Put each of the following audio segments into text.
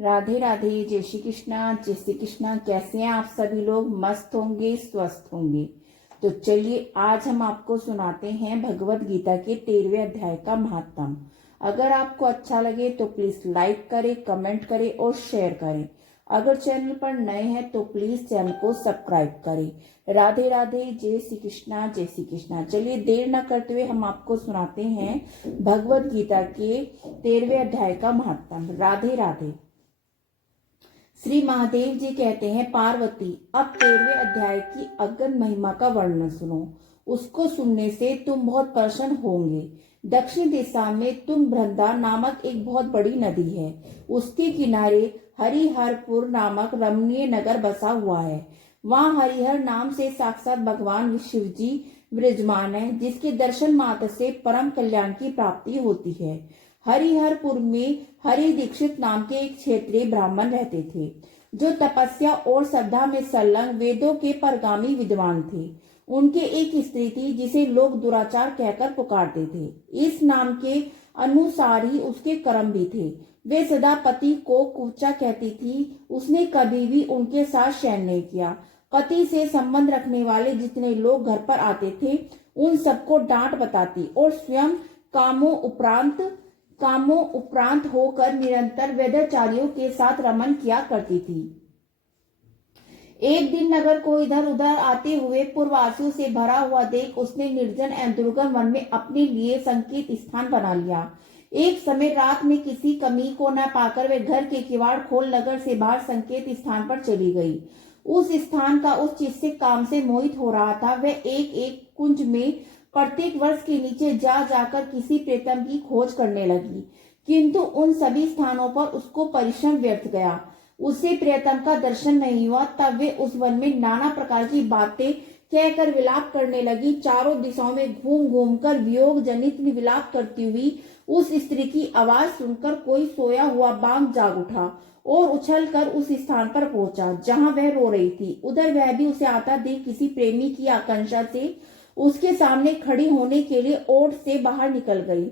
राधे राधे, जय श्री कृष्णा, जय श्री कृष्णा। कैसे हैं आप सभी लोग? मस्त होंगे, स्वस्थ होंगे। तो चलिए आज हम आपको सुनाते हैं भगवत गीता के 13वें अध्याय का महात्म। अगर आपको अच्छा लगे तो प्लीज लाइक करें, कमेंट करें और शेयर करें। अगर चैनल पर नए हैं तो प्लीज चैनल को सब्सक्राइब करें। राधे राधे, जय श्री कृष्णा, जय श्री कृष्णा। चलिए देर न करते हुए हम आपको सुनाते हैं भगवत गीता के 13वें अध्याय का महात्म। राधे राधे। श्री महादेव जी कहते हैं, पार्वती अब 13वें अध्याय की अगन महिमा का वर्णन सुनो। उसको सुनने से तुम बहुत प्रसन्न होंगे। दक्षिण दिशा में तुंगभद्रा नामक एक बहुत बड़ी नदी है। उसके किनारे हरिहरपुर नामक रमणीय नगर बसा हुआ है। वहाँ हरिहर नाम से साक्षात भगवान शिव जी विराजमान है, जिसके दर्शन मात्र से परम कल्याण की प्राप्ति होती है। हरिहरपुर में हरि दीक्षित नाम के एक क्षेत्रीय ब्राह्मण रहते थे, जो तपस्या और श्रद्धा में संलग्न वेदों के परगामी विद्वान थे। उनके एक स्त्री थी जिसे लोग दुराचार कहकर पुकारते थे। इस नाम के अनुसार ही उसके कर्म भी थे। वे सदा पति को कुचा कहती थी। उसने कभी भी उनके साथ शयन नहीं किया। पति से संबंध रखने वाले जितने लोग घर पर आते थे, उन सबको डांट बताती और स्वयं कामों उपरांत होकर निरंतर वेदाचार्यों के साथ रमन किया करती थी। एक दिन नगर को इधर उधर आते हुए पूर्ववासियों से भरा हुआ देख उसने निर्जन एवं दुर्गम वन में अपने लिए संकेत स्थान बना लिया। एक समय रात में किसी कमी को न पाकर वे घर के किवाड़ खोल नगर से बाहर संकेत स्थान पर चली गई। उस स्थान का उस चीज से काम से मोहित हो रहा था। वह एक एक कुंज में प्रत्येक वर्ष के नीचे जा जाकर किसी प्रेतम की खोज करने लगी, किंतु उन सभी स्थानों पर उसको परिश्रम व्यर्थ गया। उसे प्रियतम का दर्शन नहीं हुआ। तब वे उस वन में नाना प्रकार की बातें कहकर विलाप करने लगी। चारों दिशाओं में घूम घूम कर वियोग जनित विलाप करती हुई उस स्त्री की आवाज सुनकर कोई सोया हुआ बाघ जाग उठा और उछलकर उस स्थान पर पहुंचा जहां वह रो रही थी। उधर वह भी उसे आता देख किसी प्रेमी की आकांक्षा से उसके सामने खड़ी होने के लिए ओट से बाहर निकल गई।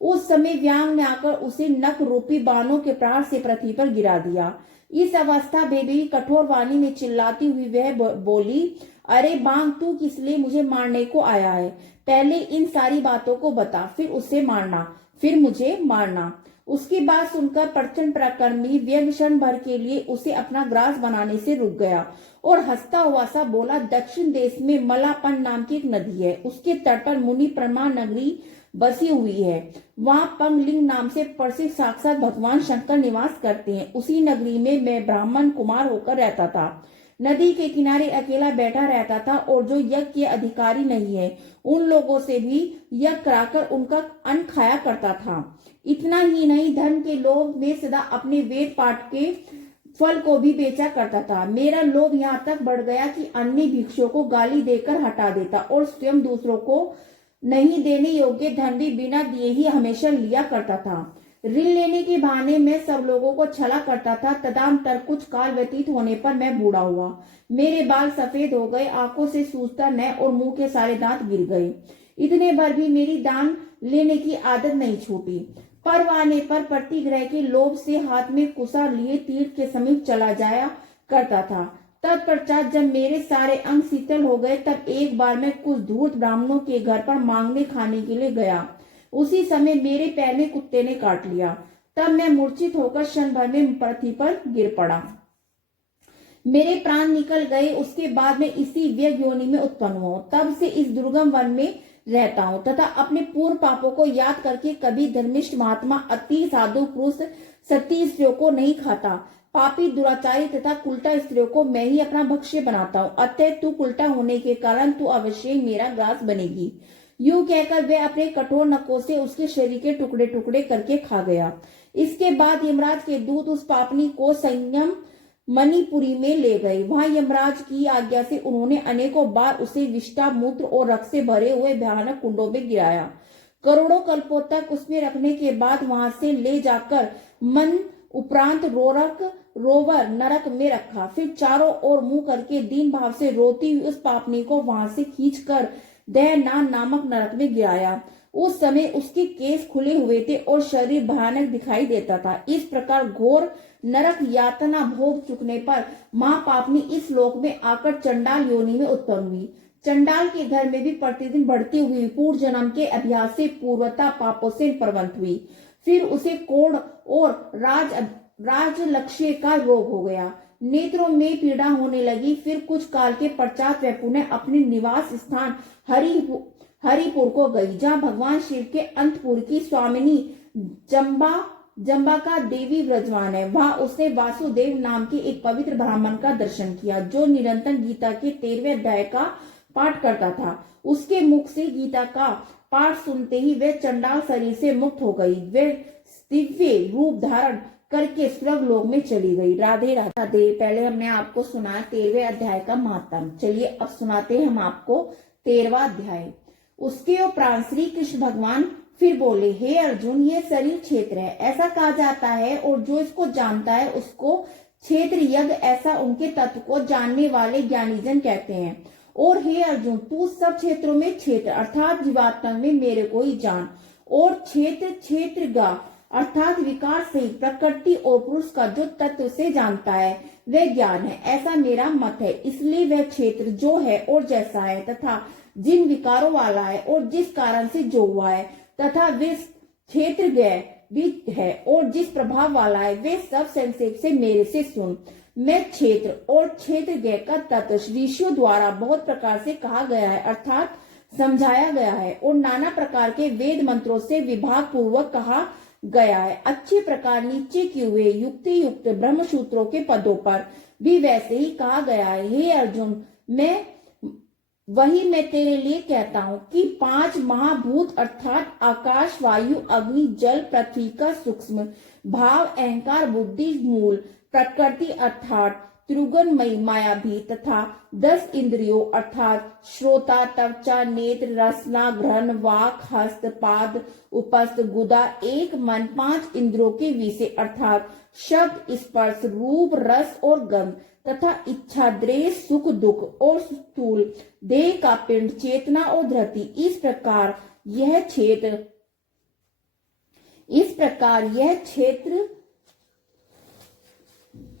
उस समय व्यांग ने आकर उसे नख रूपी बाणों के प्रहार से पृथ्वी पर गिरा दिया। इस अवस्था में भी कठोर वाणी में चिल्लाती हुई वह बोली, अरे बांग, तू किस लिए मुझे मारने को आया है? पहले इन सारी बातों को बता, फिर उसे मारना, फिर मुझे मारना। उसकी बात सुनकर प्रचंड पराक्रमी व्यंग क्षण भर के लिए उसे अपना ग्रास बनाने से रुक गया और हंसता हुआ सा बोला, दक्षिण देश में मलापन नाम की एक नदी है। उसके तट पर मुनि प्रमा नगरी बसी हुई है। वहां पंगलिंग नाम से प्रसिद्ध साक्षात भगवान शंकर निवास करते हैं। उसी नगरी में मैं ब्राह्मण कुमार होकर रहता था। नदी के किनारे अकेला बैठा रहता था और जो यज्ञ के अधिकारी नहीं है, उन लोगों से भी यज्ञ कराकर उनका अन्न खाया करता था। इतना ही नहीं, धन के लोभ में सदा अपने वेद पाठ के फल को भी बेचा करता था। मेरा लोभ यहाँ तक बढ़ गया कि अन्य भिक्षुओं को गाली देकर हटा देता और स्वयं दूसरों को नहीं देने योग्य धन भी बिना दिए ही हमेशा लिया करता था। ऋण लेने के बहाने मैं सब लोगों को छला करता था। तदनंतर कुछ काल व्यतीत होने पर मैं बूढ़ा हुआ। मेरे बाल सफेद हो गए, आंखों से सूजता न और मुंह के सारे दांत गिर गए। इतने भर भी मेरी दान लेने की आदत नहीं छूटी। पर्व आने पर प्रतिग्रह के लोभ से हाथ में कुसा लिए तीर्थ के समीप चला जाया करता था। तत्पश्चात जब मेरे सारे अंग शीतल हो गए, तब एक बार मैं कुछ धूर्त ब्राह्मणों के घर पर मांगने खाने के लिए गया। उसी समय मेरे पैर में कुत्ते ने काट लिया। तब मैं मूर्छित होकर क्षण भर में पृथ्वी पर गिर पड़ा। मेरे प्राण निकल गए। उसके बाद मैं इसी व्यय योनि में उत्पन्न हुआ। तब से इस दुर्गम वन में रहता हूँ तथा अपने पूर्व पापों को याद करके कभी धर्मिष्ठ महात्मा, अति साधु पुरुष, सती स्त्रियों को नहीं खाता। पापी, दुराचारी तथा कुल्टा स्त्रियों को मैं ही अपना भक्ष्य बनाता हूँ। अतः तू कुल्टा होने के कारण तू अवश्य मेरा ग्रास बनेगी। यूं कहकर वह अपने कठोर नखों से उसके शरीर के टुकड़े टुकड़े करके खा गया। इसके बाद यमराज के दूत उस पापनी को संयम मणिपुरी में ले गए। वहां यमराज की आज्ञा से उन्होंने अनेकों बार उसे विष्ठा, मूत्र और रक्त से भरे हुए भयानक कुंडों में गिराया। करोड़ों कल्पों तक उसमें रखने के बाद वहां से ले जाकर मन उपरांत रोवर नरक में रखा। फिर चारों ओर मुंह करके दीन भाव से रोती हुई उस पापनी को वहां से खींचकर दहनान नामक नरक में गिराया। उस समय उसके केस खुले हुए थे और शरीर भयानक दिखाई देता था। इस प्रकार घोर नरक यातना भोग चुकने पर महापाप ने इस लोक में आकर चंडाल योनि में उत्पन्न हुई। चंडाल के घर में भी प्रतिदिन बढ़ती हुई पूर्व जन्म के अभ्यास से पूर्वता पापों से प्रवंत हुई। फिर उसे कोढ़ और राजलक्ष्य का रोग हो गया, नेत्रों में पीड़ा होने लगी। फिर कुछ काल के पश्चात वह पुनः अपने निवास स्थान हरिपुर को गई, जहाँ भगवान शिव के अंतपुर की स्वामिनी जम्बाका देवी विराजमान है। वहां उसने वासुदेव नाम के एक पवित्र ब्राह्मण का दर्शन किया, जो निरंतर गीता के 13वें अध्याय का पाठ करता था। उसके मुख से गीता का पाठ सुनते ही वह चंडाल शरीर से मुक्त हो गई। वह दिव्य रूप धारण करके स्वर्ग लोक में चली गई। राधे राधे। पहले हमने आपको सुना 13वें अध्याय का महात्म। चलिए अब सुनाते हैं हम आपको 13वां अध्याय। उसके उपरांत श्री कृष्ण भगवान फिर बोले, हे अर्जुन, ये शरीर क्षेत्र है, ऐसा कहा जाता है, और जो इसको जानता है उसको क्षेत्र यज्ञ, ऐसा उनके तत्व को जानने वाले ज्ञानीजन कहते हैं। और हे अर्जुन, तू सब क्षेत्रों में क्षेत्र अर्थात जीवात्मा में मेरे को ही जान, और क्षेत्रज्ञ अर्थात विकार से प्रकृति और पुरुष का जो तत्व से जानता है वह ज्ञान है, ऐसा मेरा मत है। इसलिए वह क्षेत्र जो है और जैसा है, तथा जिन विकारों वाला है और जिस कारण से जो हुआ है, तथा वे क्षेत्रज्ञ भी है और जिस प्रभाव वाला है, वे सब संक्षेप से मेरे से सुन। मैं क्षेत्र और क्षेत्रज्ञ का तत्व ऋषियों द्वारा बहुत प्रकार से कहा गया है अर्थात समझाया गया है, और नाना प्रकार के वेद मंत्रों से विभाग पूर्वक कहा गया है। अच्छे प्रकार नीचे किए हुए युक्ति युक्त ब्रह्म सूत्रों के पदों पर भी वैसे ही कहा गया है। हे अर्जुन, मैं तेरे लिए कहता हूँ कि 5 महाभूत अर्थात आकाश, वायु, अग्नि, जल, पृथ्वी का सूक्ष्म भाव, अहंकार, बुद्धि, मूल प्रकृति अर्थात त्रिगुणमयी माया भी, तथा 10 इंद्रियों अर्थात श्रोता, त्वचा, नेत्र, रसना, ग्रहण, वाक, हस्त, पाद, उपस्थ, गुदा, एक मन, 5 इंद्रियों के विषय अर्थात शब्द, स्पर्श, रूप, रस और गंध, तथा इच्छा, द्वेष, सुख, दुख और स्थूल देह का पिंड, चेतना और धृति। इस प्रकार यह क्षेत्र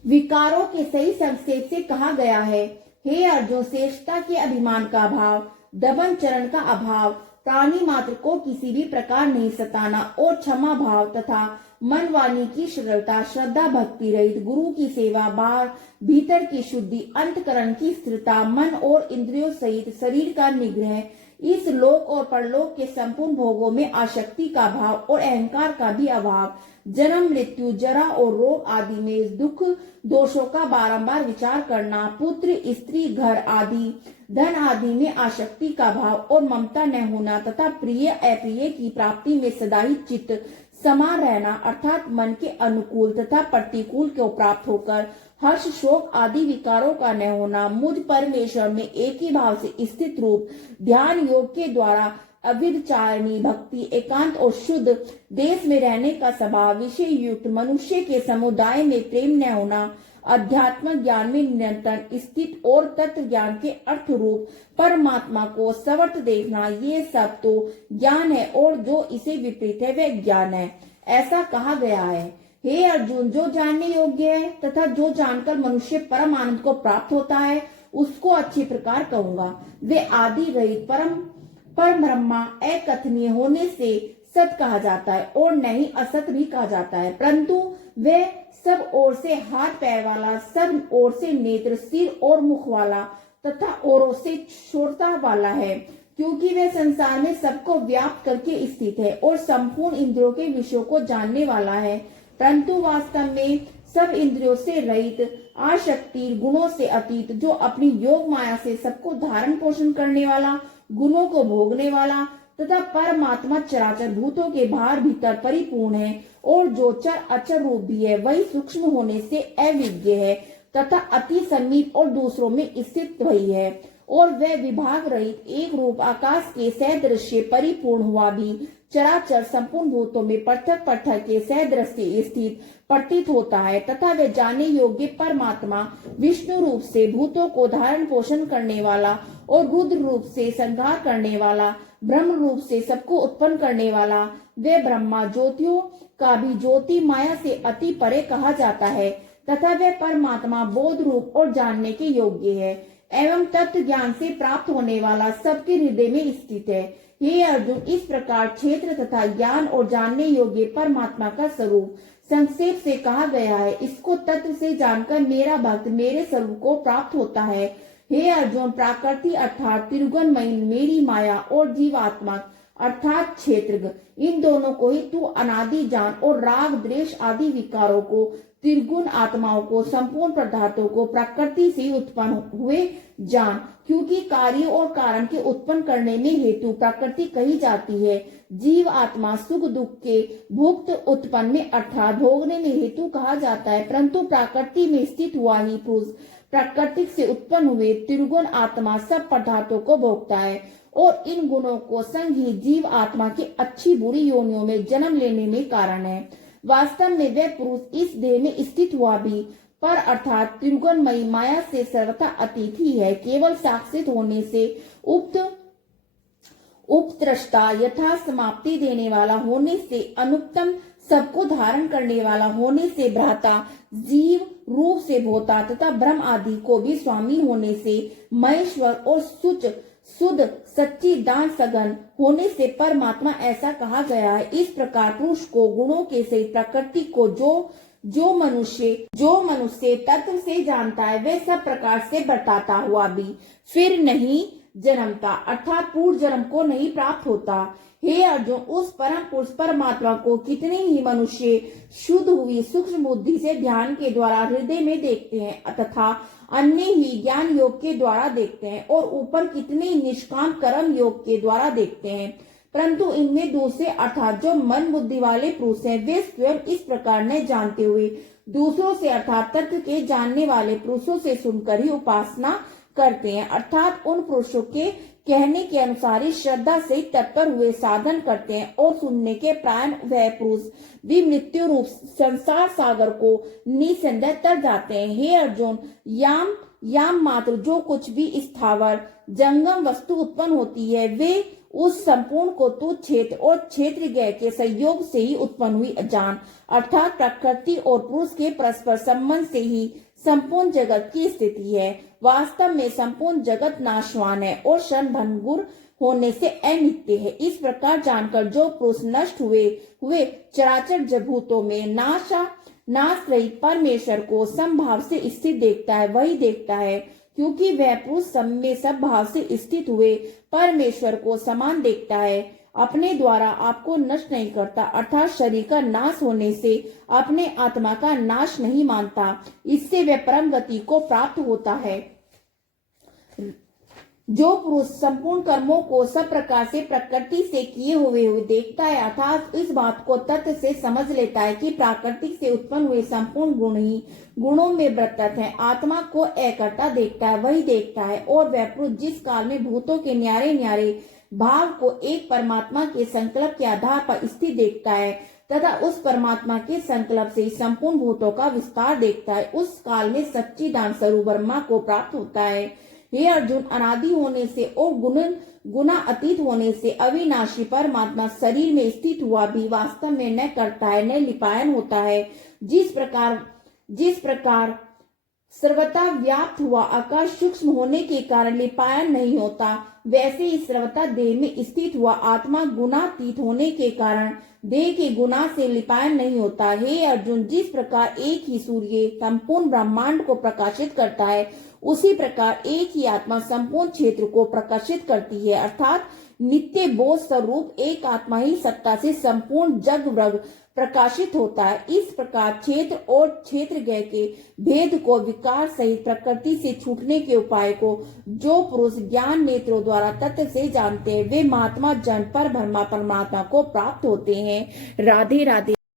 विकारों के सही संक्षेप से कहा गया है। हे अर्जुन, श्रेष्ठता के अभिमान का अभाव, दमन चरण का अभाव, प्राणी मात्र को किसी भी प्रकार नहीं सताना, और क्षमा भाव तथा मन वाणी की सरलता, श्रद्धा भक्ति रहित, गुरु की सेवा, बाहर भीतर की शुद्धि, अंतकरण की स्थिरता, मन और इंद्रियों सहित शरीर का निग्रह, इस लोक और परलोक के संपूर्ण भोगों में आसक्ति का भाव और अहंकार का भी अभाव, जन्म, मृत्यु, जरा और रोग आदि में दुख दोषों का बारंबार विचार करना, पुत्र, स्त्री, घर आदि, धन आदि में आसक्ति का भाव और ममता न होना, तथा प्रिय अप्रिय की प्राप्ति में सदा ही चित्त समा रहना अर्थात मन के अनुकूल तथा प्रतिकूल को प्राप्त होकर हर्ष, शोक आदि विकारों का न होना, मुझ परमेश्वर में एक ही भाव से स्थित रूप ध्यान योग के द्वारा अविचारणी भक्ति, एकांत और शुद्ध देश में रहने का स्वभाव, विषय युक्त मनुष्य के समुदाय में प्रेम न होना, अध्यात्म ज्ञान में निरंतर स्थित और तत्व ज्ञान के अर्थ रूप परमात्मा को सवर्त देखना, ये सब तो ज्ञान है, और जो इसे विपरीत है वह ज्ञान है, ऐसा कहा गया है। हे अर्जुन, जो जानने योग्य है तथा जो जानकर मनुष्य परम आनंद को प्राप्त होता है, उसको अच्छी प्रकार कहूंगा। वे आदि रहित परम ब्रह्मा अकथनीय होने से सत कहा जाता है और नहीं असत भी कहा जाता है, परंतु वे सब ओर से हाथ पैर वाला, सब ओर से नेत्र, सिर और मुख वाला तथा ओरों से श्रोता वाला है, क्योंकि वह संसार में सबको व्याप्त करके स्थित है और संपूर्ण इंद्रियों के विषयों को जानने वाला है, परंतु वास्तव में सब इंद्रियों से रहित, आसक्ति गुणों से अतीत, जो अपनी योग माया से सबको धारण पोषण करने वाला, गुणों को भोगने वाला तथा परमात्मा चराचर भूतों के बाहर भीतर परिपूर्ण है, और जो चर अचर रूप भी है, वही सूक्ष्म होने से अविज्ञ है तथा अति समीप और दूसरों में स्थित वही है, और वह विभाग रहित एक रूप आकाश के सदृश्य परिपूर्ण हुआ भी चराचर संपूर्ण भूतों में पृथक पृथक के सदृश्य स्थित प्रतीत होता है, तथा वह जाने योग्य परमात्मा विष्णु रूप से भूतों को धारण पोषण करने वाला और रुद्र रूप से संहार करने वाला, ब्रह्म रूप से सबको उत्पन्न करने वाला, वे ब्रह्मा ज्योतियों का भी ज्योति माया से अति परे कहा जाता है तथा वह परमात्मा बोध रूप और जानने के योग्य है एवं तत्व ज्ञान से प्राप्त होने वाला सबके हृदय में स्थित है। हे अर्जुन, इस प्रकार क्षेत्र तथा ज्ञान और जानने योग्य परमात्मा का स्वरूप संक्षेप से कहा गया है। इसको तत्व से जानकर मेरा भक्त मेरे स्वरूप को प्राप्त होता है। हे अर्जुन, प्रकृति अर्थात त्रिगुणमयी मेरी माया और जीवात्मा अर्थात क्षेत्र, इन दोनों को ही तू अनादि जान और राग द्वेष आदि विकारों को, त्रिगुण आत्माओं को, संपूर्ण पदार्थों को प्रकृति से उत्पन्न हुए जान, क्योंकि कार्य और कारण के उत्पन्न करने में हेतु प्रकृति कही जाती है। जीव आत्मा सुख दुख के भुक्त उत्पन्न में अर्थात भोगने में हेतु कहा जाता है, परंतु प्रकृति में स्थित हुआ ही पुरुष प्रकृति से उत्पन्न हुए त्रिगुण आत्मा सब पदार्थों को भोगता है और इन गुणों को संग ही जीव आत्मा की अच्छी बुरी योनियों में जन्म लेने में कारण है। वास्तव में वह पुरुष इस देह में स्थित हुआ भी पर अर्थात त्रिगुणमयी माया से सर्वथा अतीत ही है। केवल साक्षित होने से उपद्रष्टा यथा समाप्ति देने वाला होने से अनुत्तम सबको धारण करने वाला होने से भ्राता जीव रूप से भोता तथा ब्रह्म आदि को भी स्वामी होने से महेश्वर और शुद्ध सच्ची दान सघन होने से परमात्मा ऐसा कहा गया है। इस प्रकार पुरुष को गुणों के सहित प्रकृति को जो मनुष्य तत्व से जानता है वह सब प्रकार से बरताता हुआ भी फिर नहीं जन्मता अर्थात पूर्व जन्म को नहीं प्राप्त होता। हे अर्जुन, उस परम पुरुष परमात्मा को कितने ही मनुष्य शुद्ध हुई सूक्ष्म बुद्धि से ध्यान के द्वारा हृदय में देखते हैं तथा अन्य ही ज्ञान योग के द्वारा देखते हैं और ऊपर कितने निष्काम कर्म योग के द्वारा देखते हैं, परंतु इनमें दूसरे अर्थात जो मन बुद्धि वाले पुरुष हैं वे स्वयं इस प्रकार न जानते हुए दूसरों से अर्थात तत्व के जानने वाले पुरुषों से सुनकर ही उपासना करते हैं, अर्थात उन पुरुषों के कहने के अनुसार ही श्रद्धा से तत्पर हुए साधन करते हैं और सुनने के प्राण वह पुरुष भी मृत्यु रूप संसार सागर को निसंदेह तर जाते हैं। हे अर्जुन, याम मात्र जो कुछ भी स्थावर जंगम वस्तु उत्पन्न होती है वे उस संपूर्ण को तू क्षेत्र और क्षेत्र ज्ञ के संयोग से ही उत्पन्न हुई जान, अर्थात प्रकृति और पुरुष के परस्पर संबंध से ही संपूर्ण जगत की स्थिति है। वास्तव में संपूर्ण जगत नाशवान है और क्षण भंगुर होने से अनित्य है। इस प्रकार जानकर जो पुरुष नष्ट हुए चराचर जभूतों में नाश रहित परमेश्वर को समभाव से स्थित देखता है वही देखता है, क्योंकि वह पुरुष सब भाव से स्थित हुए परमेश्वर को समान देखता है, अपने द्वारा आपको नष्ट नहीं करता अर्थात शरीर का नाश होने से अपने आत्मा का नाश नहीं मानता, इससे वह परम गति को प्राप्त होता है। जो पुरुष संपूर्ण कर्मों को सब प्रकार से प्रकृति से किए हुए देखता है अर्थात इस बात को तत्व से समझ लेता है कि प्राकृतिक से उत्पन्न हुए संपूर्ण गुण ही गुणों में वर्तक है, आत्मा को एकता देखता है वही देखता है और वह पुरुष जिस काल में भूतों के न्यारे भाव को एक परमात्मा के संकल्प के आधार पर स्थित देखता है तथा उस परमात्मा के संकल्प से संपूर्ण भूतों का विस्तार देखता है, उस काल में सच्चिदानंद स्वरूप ब्रह्मा को प्राप्त होता है। हे अर्जुन, अनादि होने से और गुना अतीत होने से अविनाशी परमात्मा शरीर में स्थित हुआ भी वास्तव में न करता है न लिपायन होता है। जिस प्रकार सर्वथा व्याप्त हुआ आकाश सूक्ष्म होने के कारण लिपायन नहीं होता, वैसे ही सर्वथा देह में स्थित हुआ आत्मा गुणातीत होने के कारण देह के गुना से लिपायन नहीं होता। हे अर्जुन, जिस प्रकार एक ही सूर्य संपूर्ण ब्रह्मांड को प्रकाशित करता है उसी प्रकार एक ही आत्मा संपूर्ण क्षेत्र को प्रकाशित करती है, अर्थात नित्य बोध स्वरूप एक आत्मा ही सत्ता से संपूर्ण जग वर्ग प्रकाशित होता है। इस प्रकार क्षेत्र और क्षेत्र ज्ञ के भेद को विकार सहित प्रकृति से छूटने के उपाय को जो पुरुष ज्ञान नेत्रों द्वारा तत्व से जानते हैं वे महात्मा जन पर ब्रह्मा परमात्मा को प्राप्त होते हैं। राधे राधे।